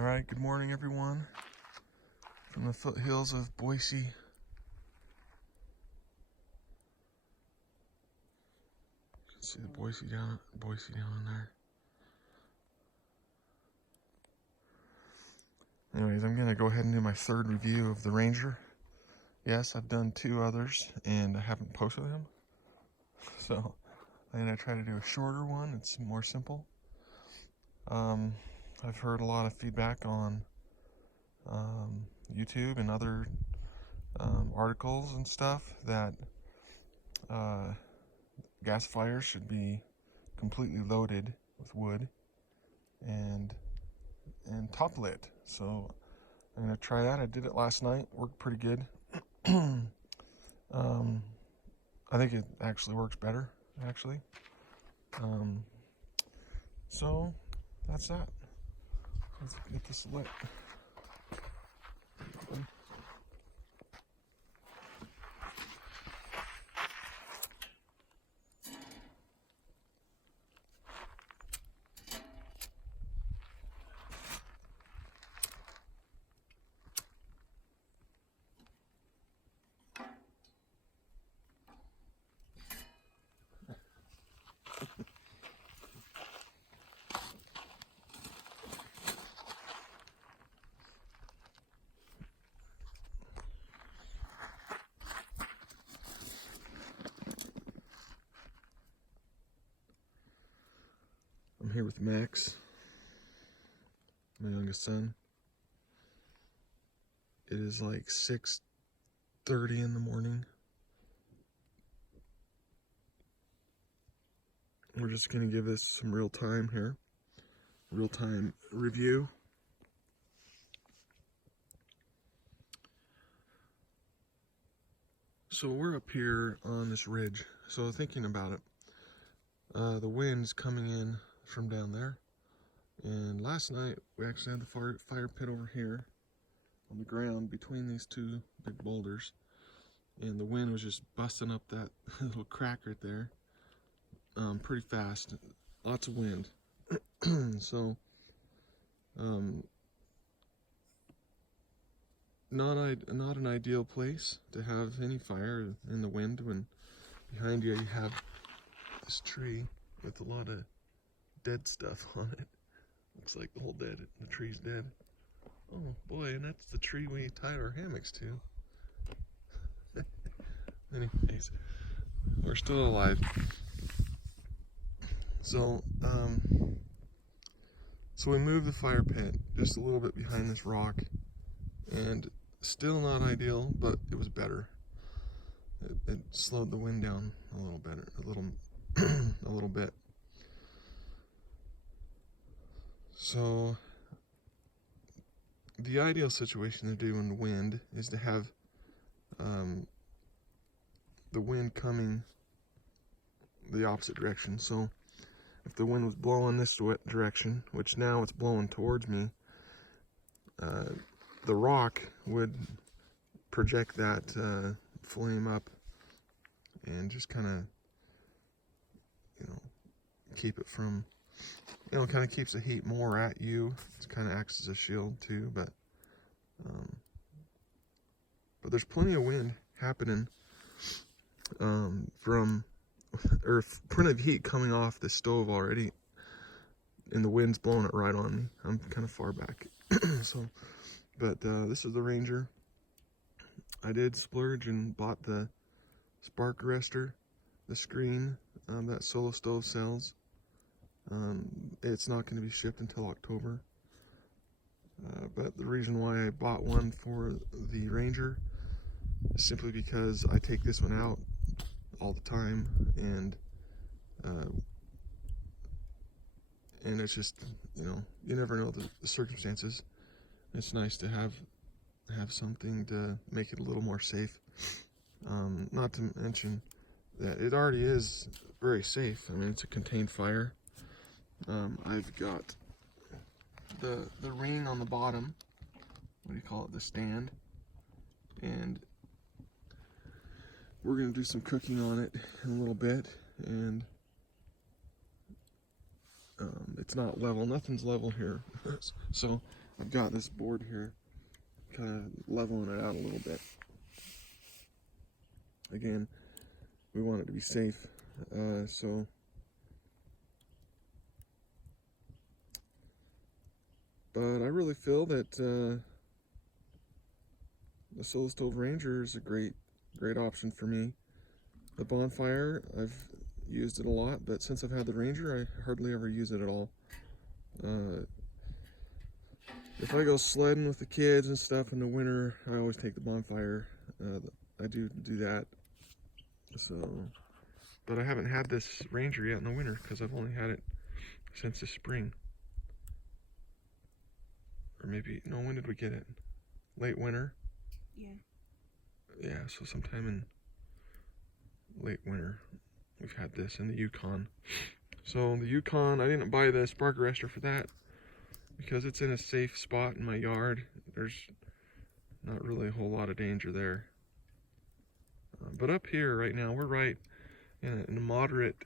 Alright, good morning everyone from the foothills of Boise. You can see the Boise down in there. Anyways, I'm gonna go ahead and do my third review of the Ranger. Yes, I've done 2 others and I haven't posted them. So I'm gonna try to do a shorter one. It's more simple. I've heard a lot of feedback on YouTube and other articles and stuff that gasifiers should be completely loaded with wood and top lit. So I'm gonna try that. I did it last night. Worked pretty good. I think it actually works better. So that's that. Let's get this lit. I'm here with Max, my youngest son. It is like 6:30 in the morning. We're just gonna give this some real time review. So we're up here on this ridge. So thinking about it, the wind's coming in from down there. And last night we actually had the fire pit over here on the ground between these 2 big boulders. And the wind was just busting up that little crack right there pretty fast. Lots of wind. So not an ideal place to have any fire in the wind when behind you have this tree with a lot of dead stuff on it. Looks like the tree's dead. Oh boy, and that's the tree we tied our hammocks to. Anyways, we're still alive. So we moved the fire pit just a little bit behind this rock, and still not ideal, but it was better. It slowed the wind down a little bit. So the ideal situation to do in the wind is to have the wind coming the opposite direction. So if the wind was blowing this direction, which now it's blowing towards me, the rock would project that flame up and just kind of, keep it from, kind of keeps the heat more at you. It kind of acts as a shield too, but there's plenty of wind happening plenty of heat coming off the stove already, and the wind's blowing it right on me. I'm kind of far back. But this is the Ranger. I did splurge and bought the spark arrestor, the screen that Solo Stove sells. It's not going to be shipped until October. But the reason why I bought one for the Ranger is simply because I take this one out all the time, and it's just, you never know the circumstances. It's nice to have something to make it a little more safe. Not to mention that it already is very safe. I mean, it's a contained fire. I've got the ring on the bottom. What do you call it? The stand. And we're gonna do some cooking on it in a little bit, and it's not level. Nothing's level here. So I've got this board here, kind of leveling it out a little bit. Again, we want it to be safe, so but I really feel that the Solo Stove Ranger is a great option for me. The bonfire, I've used it a lot, but since I've had the Ranger, I hardly ever use it at all. If I go sledding with the kids and stuff in the winter, I always take the bonfire. I do that. So, but I haven't had this Ranger yet in the winter because I've only had it since the spring. Or maybe, no, when did we get it? Late winter? Yeah. Yeah, so sometime in late winter we've had this in the Yukon. So the Yukon, I didn't buy the spark arrestor for that because it's in a safe spot in my yard. There's not really a whole lot of danger there. But up here right now, we're right in a moderate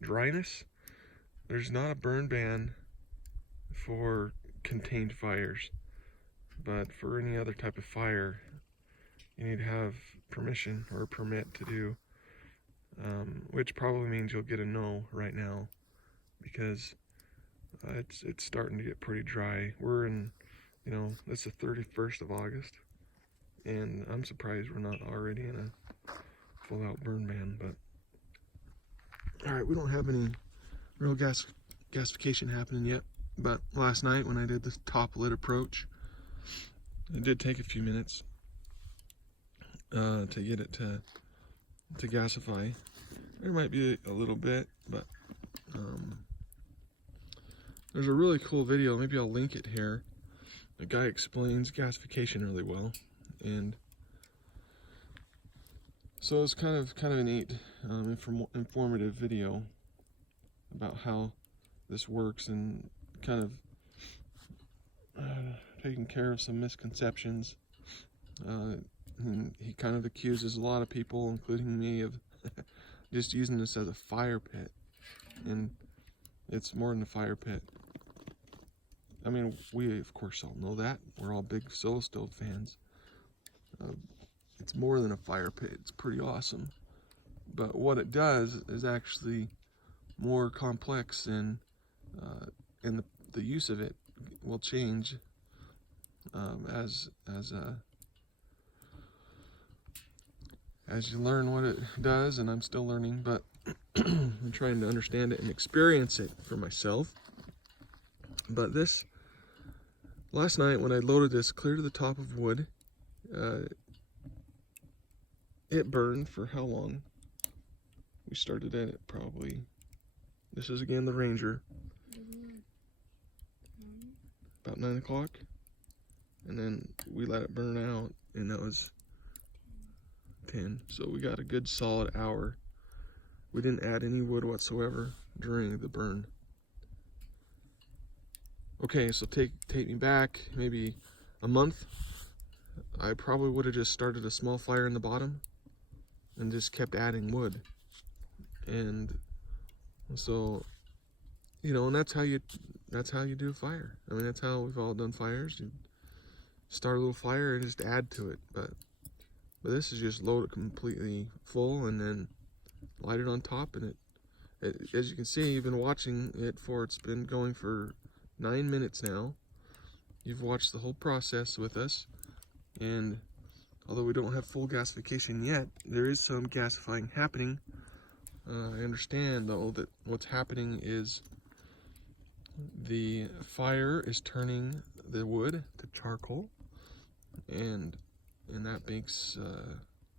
dryness. There's not a burn ban for contained fires, but for any other type of fire, you need to have permission or a permit to do, which probably means you'll get a no right now because it's starting to get pretty dry. We're in, it's the 31st of August, and I'm surprised we're not already in a full-out burn ban. But all right, we don't have any real gasification happening yet. But last night when I did the top lid approach, it did take a few minutes to get it to gasify. There might be a little bit, but there's a really cool video. Maybe I'll link it here. The guy explains gasification really well, and so it's kind of a neat, informative video about how this works and kind of taking care of some misconceptions. He kind of accuses a lot of people, including me, of just using this as a fire pit, and it's more than a fire pit. I mean, we of course all know that. We're all big Solo Stove fans. It's more than a fire pit. It's pretty awesome. But what it does is actually more complex, and the use of it will change as you learn what it does, and I'm still learning, but I'm trying to understand it and experience it for myself. But this, last night when I loaded this clear to the top of wood, it burned for how long? We started at it probably, this is again the Ranger, about 9 o'clock, and then we let it burn out, and that was 10. So we got a good solid hour. We didn't add any wood whatsoever during the burn. Okay, so take me back maybe a month. I probably would have just started a small fire in the bottom and just kept adding wood. And so, and that's how you do a fire. I mean, that's how we've all done fires. You start a little fire and just add to it. But this is just load it completely full and then light it on top. And it, as you can see, you've been watching it it's been going for 9 minutes now. You've watched the whole process with us. And although we don't have full gasification yet, there is some gasifying happening. I understand though that what's happening is the fire is turning the wood to charcoal, and that makes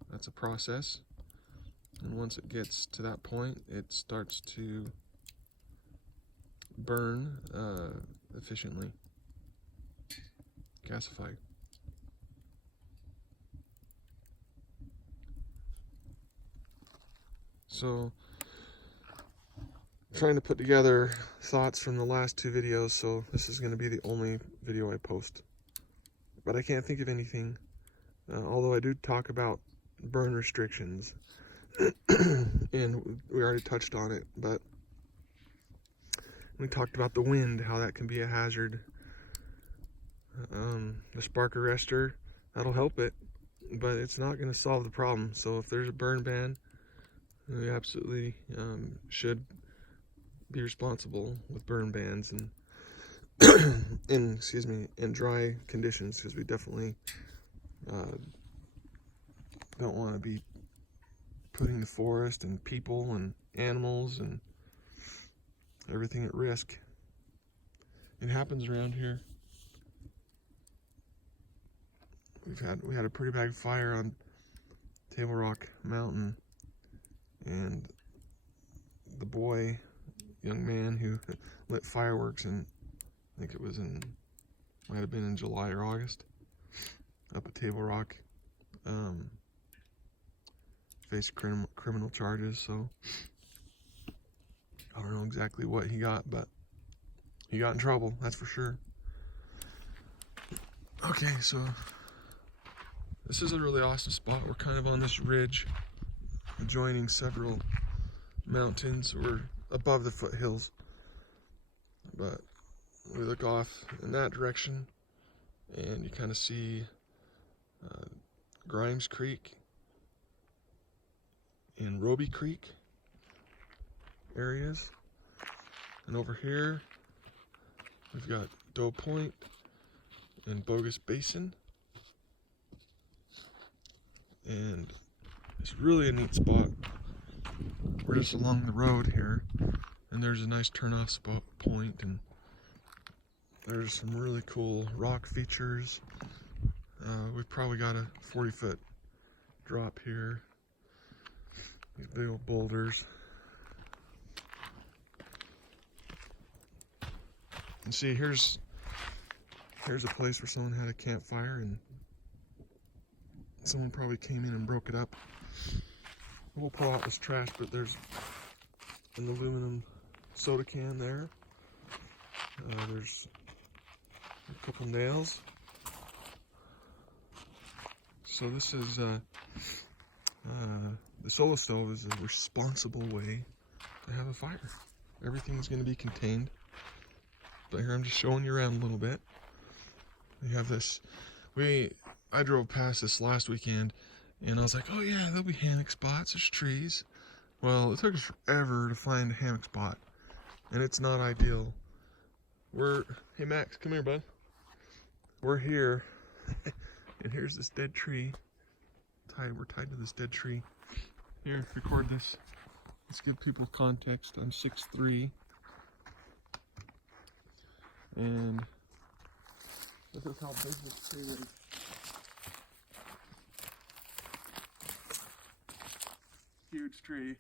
that's a process, and once it gets to that point, it starts to burn efficiently, gasify. So, I'm trying to put together thoughts from the last 2 videos, so this is going to be the only video I post. But I can't think of anything, although I do talk about burn restrictions, and we already touched on it, but we talked about the wind, how that can be a hazard. The spark arrestor, that'll help it, but it's not going to solve the problem. So if there's a burn ban, we absolutely should be responsible with burn bans and in dry conditions, because we definitely don't want to be putting the forest and people and animals and everything at risk. It happens around here. We had a pretty bad fire on Table Rock Mountain, and the young man who lit fireworks in, I think it was might have been in July or August, up at Table Rock, faced criminal charges. So I don't know exactly what he got, but he got in trouble, that's for sure. Okay, so this is a really awesome spot. We're kind of on this ridge adjoining several mountains. We're above the foothills, but we look off in that direction and you kind of see Grimes Creek and Roby Creek areas. And over here we've got Doe Point and Bogus Basin. And it's really a neat spot. We're just along the road here, and there's a nice turn-off spot point, and there's some really cool rock features. We've probably got a 40-foot drop here. These big old boulders. And see, here's a place where someone had a campfire and someone probably came in and broke it up. We'll pull out this trash, but there's an aluminum soda can there. There's a couple nails. So this is the solo stove is a responsible way to have a fire. Everything's going to be contained. But here I'm just showing you around a little bit. We have this. I drove past this last weekend, and I was like, oh yeah, there'll be hammock spots, there's trees. Well, it took us forever to find a hammock spot, and it's not ideal. Hey Max, come here, bud. We're here, and here's this dead tree. We're tied to this dead tree. Here, record this. Let's give people context. I'm 6'3", and this is how big this tree is. Huge tree,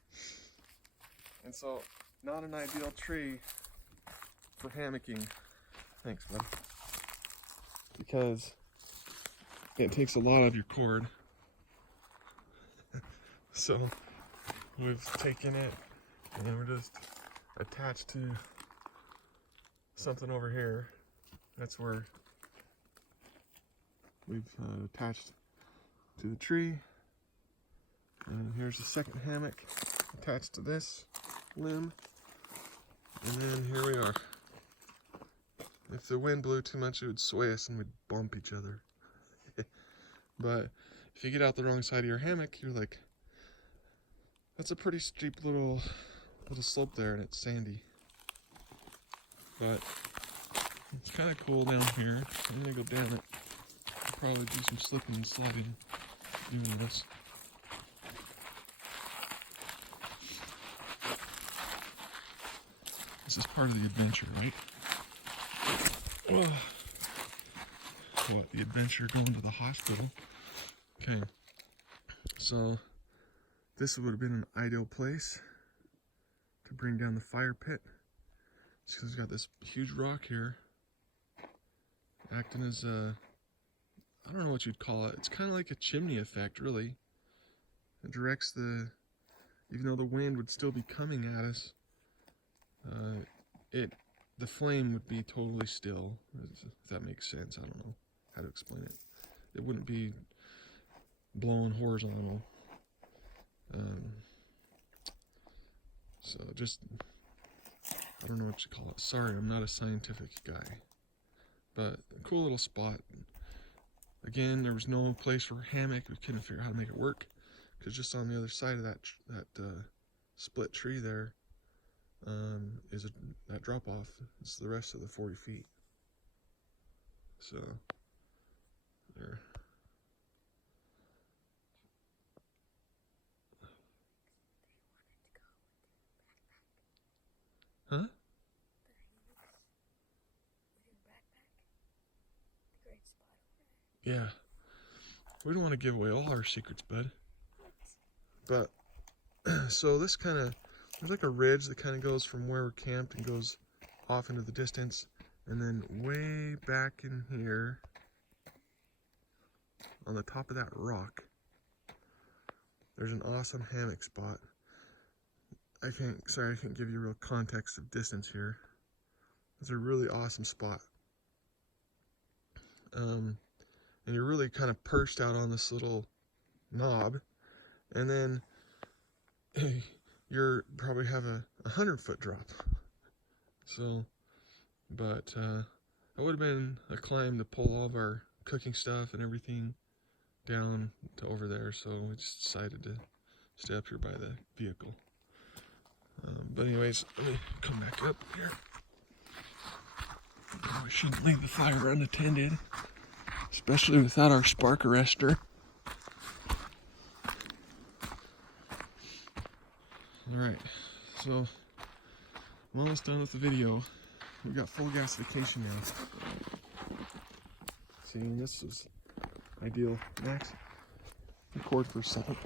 and so not an ideal tree for hammocking. Thanks, bud. Because it takes a lot of your cord. So we've taken it and we're just attached to something over here. That's where we've attached to the tree. And here's the second hammock attached to this limb. And then here we are. If the wind blew too much, it would sway us and we'd bump each other. But if you get out the wrong side of your hammock, you're like, that's a pretty steep little slope there, and it's sandy. But it's kind of cool down here. I'm gonna go down it. I'll probably do some slipping and sliding doing this. This is part of the adventure, right? What, the adventure going to the hospital? Okay, so this would have been an ideal place to bring down the fire pit. It's because we've got this huge rock here acting as a, I don't know what you'd call it. It's kind of like a chimney effect, really. It directs even though the wind would still be coming at us, the flame would be totally still, if that makes sense. I don't know how to explain it. It wouldn't be blowing horizontal. So just, I don't know what you call it. Sorry, I'm not a scientific guy. But cool little spot. Again, there was no place for a hammock. We couldn't figure out how to make it work, because just on the other side of that split tree there is that drop off. It's the rest of the 40 feet. So there. Huh? Yeah. We don't want to give away all our secrets, bud. But, so this kind of, there's like a ridge that kind of goes from where we're camped and goes off into the distance. And then way back in here, on the top of that rock, there's an awesome hammock spot. Sorry, I can't give you real context of distance here. It's a really awesome spot. And you're really kind of perched out on this little knob. And then you're probably have a 100-foot drop. So, but it would have been a climb to pull all of our cooking stuff and everything down to over there. So we just decided to stay up here by the vehicle. But anyways, let me come back up here. We shouldn't leave the fire unattended, especially without our spark arrestor. Alright, so I'm almost done with the video. We've got full gasification now. See, this is ideal. Max, record for a second.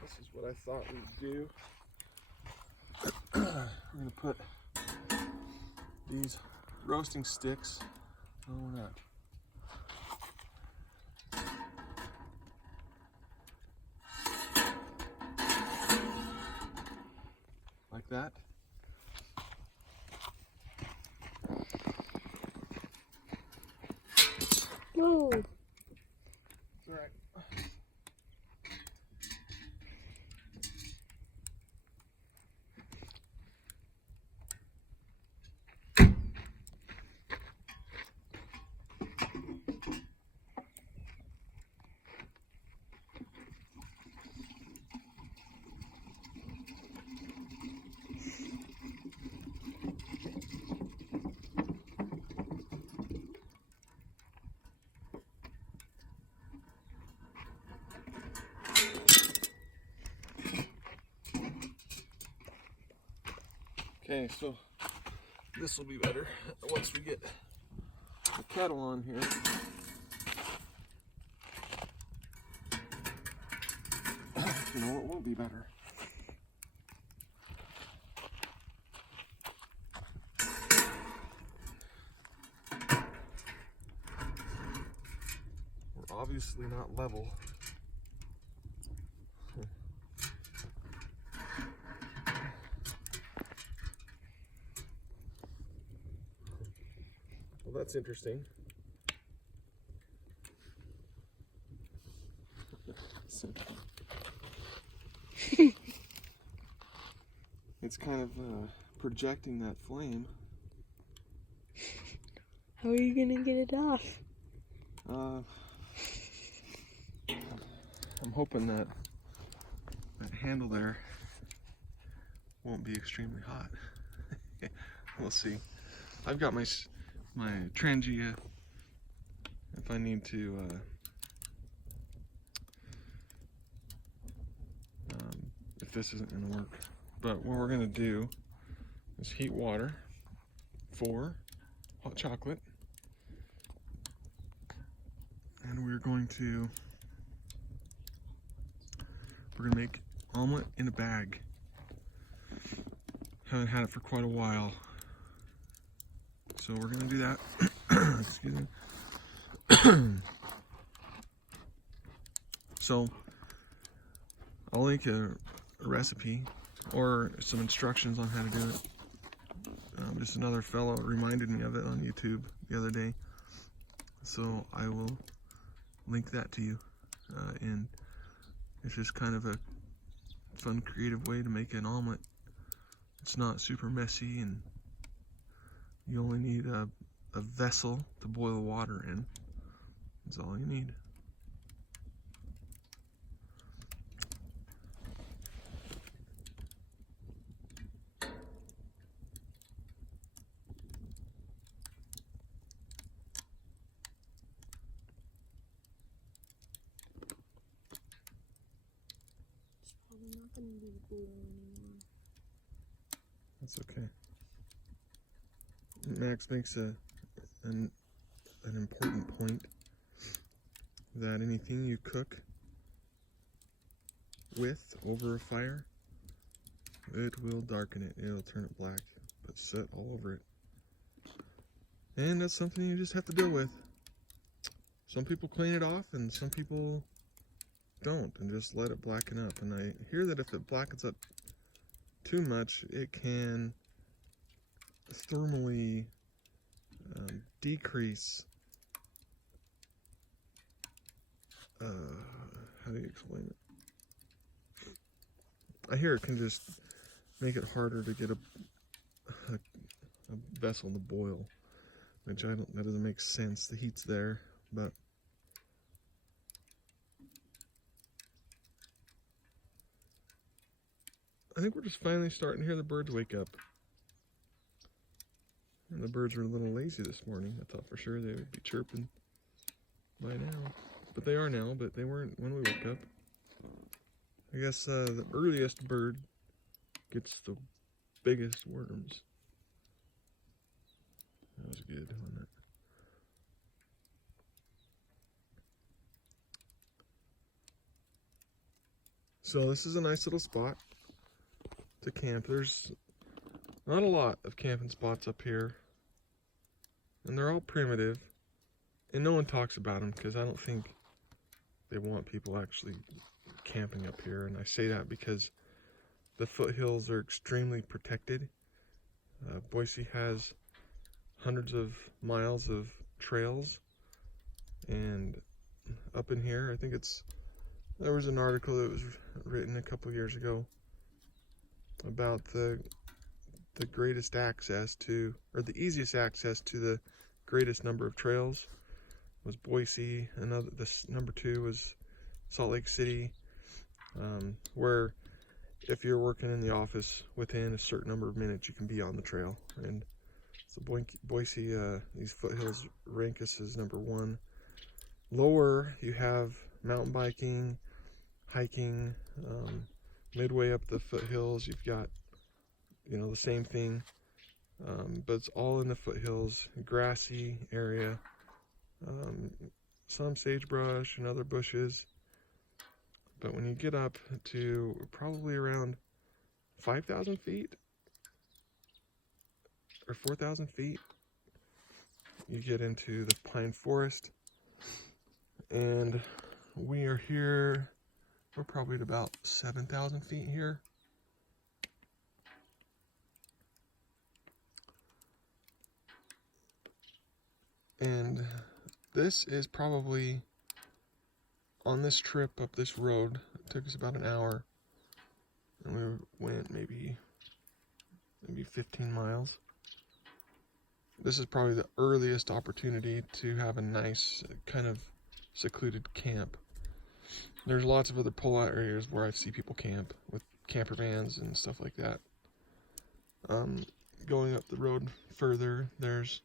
This is what I thought we'd do. We're going to put these roasting sticks on that. Like that. No. It's all right. Okay, so this will be better once we get the kettle on here. You know, it won't be better. We're obviously not level. Well, that's interesting. It's kind of projecting that flame. How are you gonna get it off? I'm hoping that handle there won't be extremely hot. We'll see. I've got my Trangia if I need to if this isn't going to work. But what we're going to do is heat water for hot chocolate, and we're going to make omelet in a bag. Haven't had it for quite a while, so we're going to do that. Excuse me. So I'll link a recipe or some instructions on how to do it. Just another fellow reminded me of it on YouTube the other day, so I will link that to you. And it's just kind of a fun, creative way to make an omelet. it's not super messy, and you only need a vessel to boil water in. That's all you need. It's probably not going to be blue anymore. That's okay. Max makes an important point that anything you cook with over a fire, it will darken it. It'll turn it black, but soot all over it. And that's something you just have to deal with. Some people clean it off, and some people don't, and just let it blacken up. And I hear that if it blackens up too much, it can thermally decrease. How do you explain it? I hear it can just make it harder to get a vessel to boil, which that doesn't make sense. The heat's there, but I think we're just finally starting to hear the birds wake up. And the birds were a little lazy this morning. I thought for sure they would be chirping by now. But they are now, but they weren't when we woke up. I guess the earliest bird gets the biggest worms. That was good on that. So this is a nice little spot to camp. There's not a lot of camping spots up here, and they're all primitive, and no one talks about them because I don't think they want people actually camping up here. And I say that because the foothills are extremely protected. Boise has hundreds of miles of trails, and up in here, I think there was an article that was written a couple years ago about the greatest access to, or the easiest access to the greatest number of trails was Boise. This number 2 was Salt Lake City, where if you're working in the office within a certain number of minutes, you can be on the trail. And so Boise, these foothills rank us as number 1. Lower, you have mountain biking, hiking. Midway up the foothills, you've got, the same thing, but it's all in the foothills, grassy area, some sagebrush and other bushes. But when you get up to probably around 5,000 feet or 4,000 feet, you get into the pine forest. And we are here, we're probably at about 7,000 feet here. And this is probably, on this trip up this road, it took us about an hour, and we went maybe 15 miles. This is probably the earliest opportunity to have a nice kind of secluded camp. There's lots of other pull-out areas where I see people camp with camper vans and stuff like that. Going up the road further, there's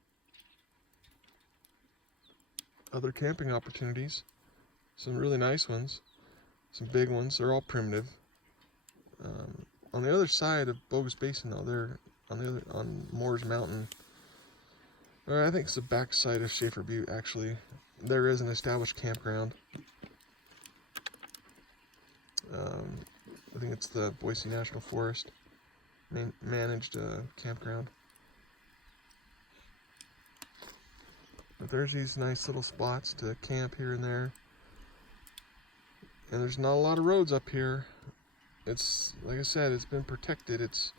other camping opportunities. Some really nice ones, some big ones. They're all primitive. On the other side of Bogus Basin, though, they're on Moores Mountain, or I think it's the backside of Schaefer Butte. Actually, there is an established campground. I think it's the Boise National Forest managed campground. But there's these nice little spots to camp here and there. And there's not a lot of roads up here. It's, like I said, it's been protected. It's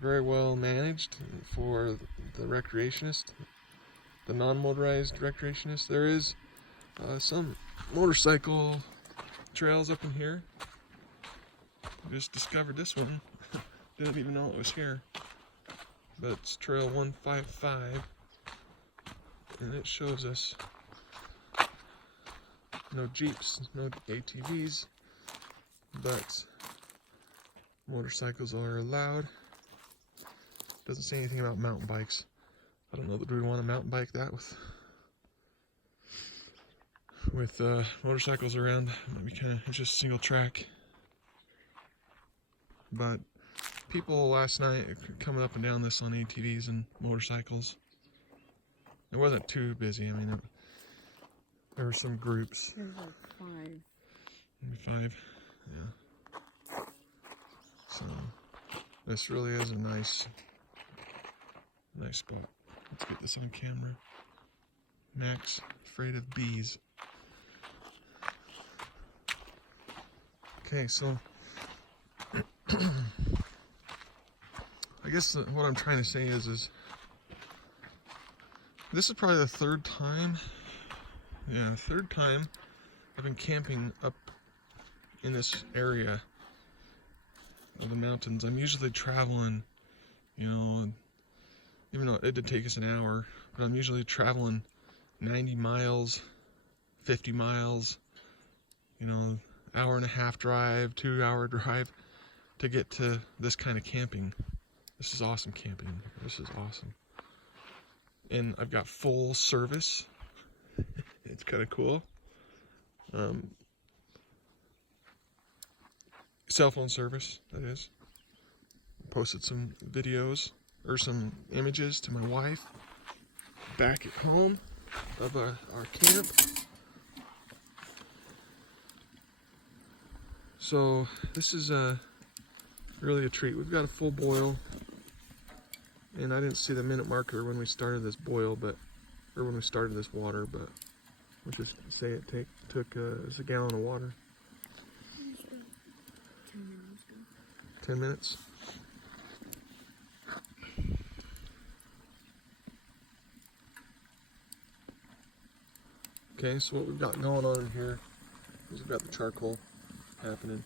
very well managed for the recreationist, the non-motorized recreationist. There is some motorcycle trails up in here. Just discovered this one Didn't even know it was here. But it's trail 155. And it shows us no Jeeps, no ATVs, but motorcycles are allowed. Doesn't say anything about mountain bikes. I don't know that we want to mountain bike that with motorcycles around. It might be it's just single track. But people last night coming up and down this on ATVs and motorcycles. It wasn't too busy. I mean, there were some groups. There's like 5. Maybe 5, yeah. So this really is a nice spot. Let's get this on camera. Max, afraid of bees. Okay, so I guess what I'm trying to say is this is probably the third time I've been camping up in this area of the mountains. I'm usually traveling, you know, even though it did take us an hour, but I'm usually traveling 90 miles, 50 miles, you know, hour and a half drive, 2-hour drive to get to this kind of camping. This is awesome camping. This is awesome. And I've got full service. It's kind of cool. Cell phone service, that is. Posted some videos or some images to my wife back at home of our camp. So this is really a treat. We've got a full boil, and I didn't see the minute marker when we started this boil, or when we started this water, but we'll just say it took it's a gallon of water. 10 minutes. Okay, so what we've got going on in here is we've got the charcoal happening.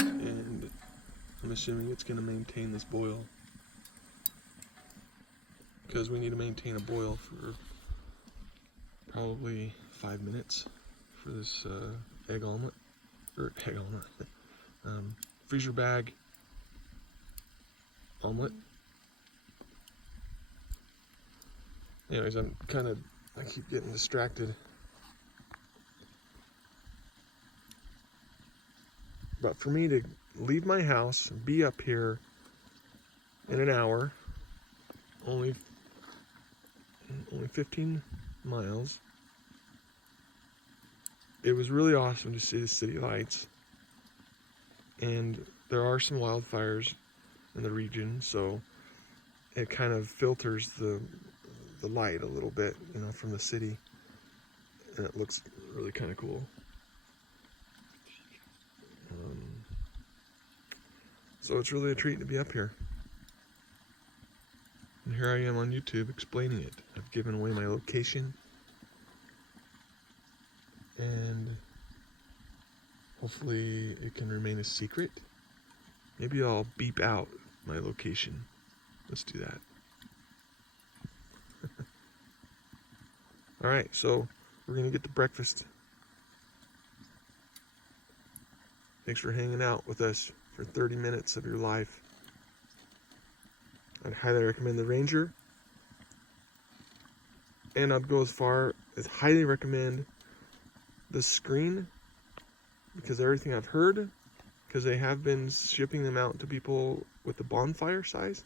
And I'm assuming it's going to maintain this boil, because we need to maintain a boil for probably 5 minutes for this freezer bag omelet. Anyways, I keep getting distracted. But for me to leave my house, be up here in an hour, only 15 miles, it was really awesome to see the city lights. And there are some wildfires in the region, so it kind of filters the light a little bit, you know, from the city, and it looks really kind of cool. So it's really a treat to be up here. And here I am on YouTube explaining it. I've given away my location, and hopefully it can remain a secret. Maybe I'll beep out my location. Let's do that. Alright, so we're going to get to breakfast. Thanks for hanging out with us for 30 minutes of your life. I'd highly recommend the Ranger. And I'd go as far as highly recommend the Screen, because everything I've heard, because they have been shipping them out to people with the bonfire size.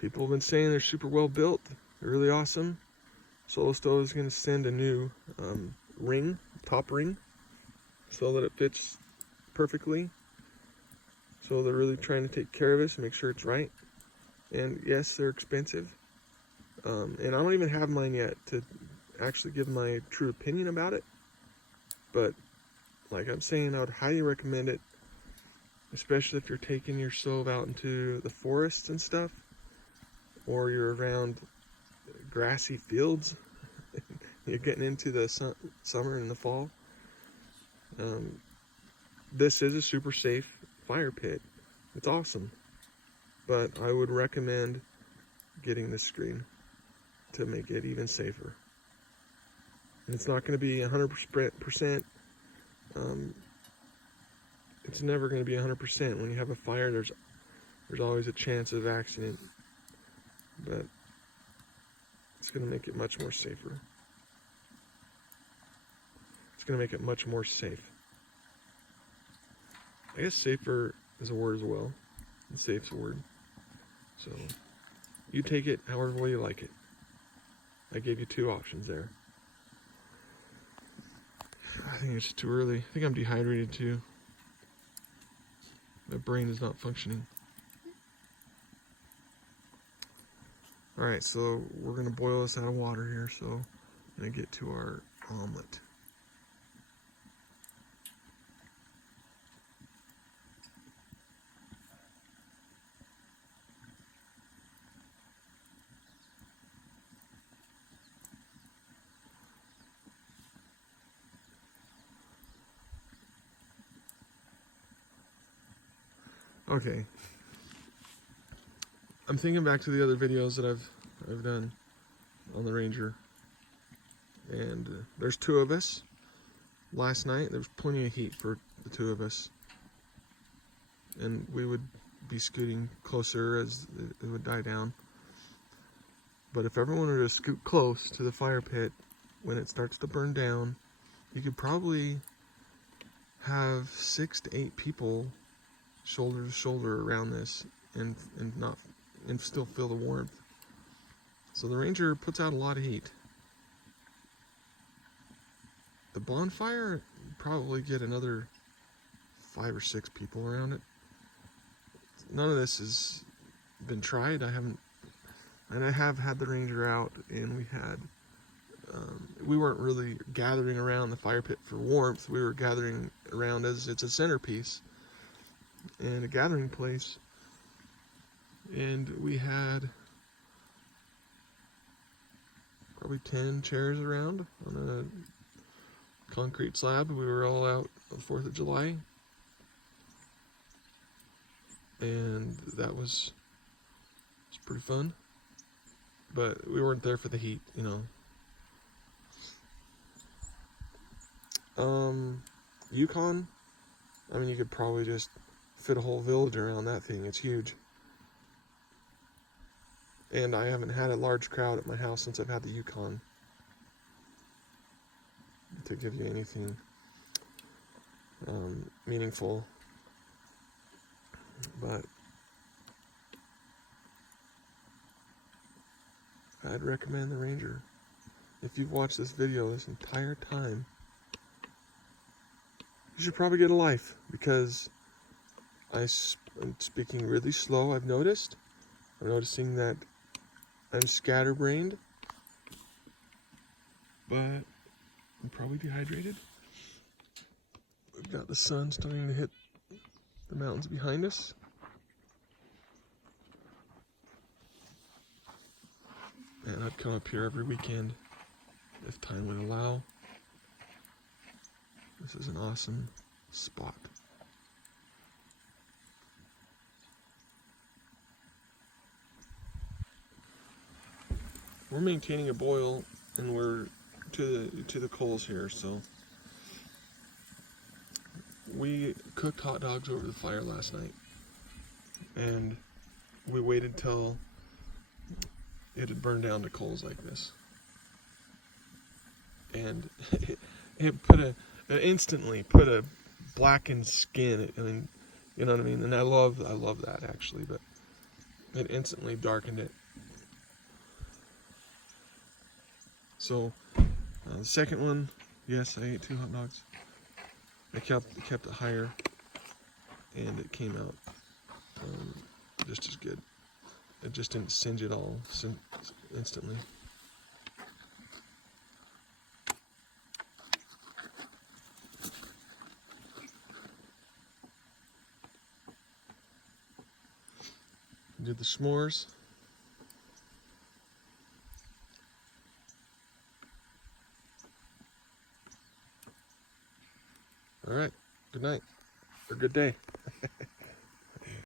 People have been saying they're super well built. They're really awesome. Solo Stove is going to send a new top ring, so that it fits perfectly. So they're really trying to take care of us and make sure it's right. And yes, they're expensive. And I don't even have mine yet to actually give my true opinion about it. But like I'm saying, I would highly recommend it, especially if you're taking your stove out into the forest and stuff, or you're around grassy fields. You're getting into the summer and the fall. This is a super safe fire pit. It's awesome. But I would recommend getting this screen to make it even safer. And it's not going to be 100%. It's never going to be 100%. When you have a fire, there's always a chance of accident. But it's going to make it much more safer. It's going to make it much more safe. I guess safer is a word as well. And safe's a word. So you take it however way you like it. I gave you 2 options there. I think it's too early. I think I'm dehydrated too. My brain is not functioning. Alright, so we're going to boil this out of water here, so I'm going to get to our omelet. Okay. I'm thinking back to the other videos that I've done on the Ranger, and there's 2 of us. Last night there was plenty of heat for the 2 of us, and we would be scooting closer as it would die down. But if everyone were to scoot close to the fire pit when it starts to burn down, you could probably have 6 to 8 people shoulder to shoulder around this and still feel the warmth. So the Ranger puts out a lot of heat. The bonfire, probably get another 5 or 6 people around it. None of this has been tried. I have had the Ranger out, and we weren't really gathering around the fire pit for warmth. We were gathering around as it's a centerpiece and a gathering place. And we had probably 10 chairs around on a concrete slab. We were all out on the 4th of July. And that was pretty fun. But we weren't there for the heat, you know. Yukon, I mean, you could probably just fit a whole village around that thing. It's huge. And I haven't had a large crowd at my house since I've had the Yukon, to give you anything meaningful. But I'd recommend the Ranger. If you've watched this video this entire time, you should probably get a life, because I'm speaking really slow. I'm noticing that I'm scatterbrained, but I'm probably dehydrated. We've got the sun starting to hit the mountains behind us. And I'd come up here every weekend if time would allow. This is an awesome spot. We're maintaining a boil, and we're to the coals here, so we cooked hot dogs over the fire last night, and we waited till it had burned down to coals like this, and it instantly put a blackened skin. I mean, you know what I mean? And I love that, actually, but it instantly darkened it. So the second one, yes, I ate 2 hot dogs. I kept it higher, and it came out just as good. It just didn't singe at all instantly. Did the s'mores. night or good day.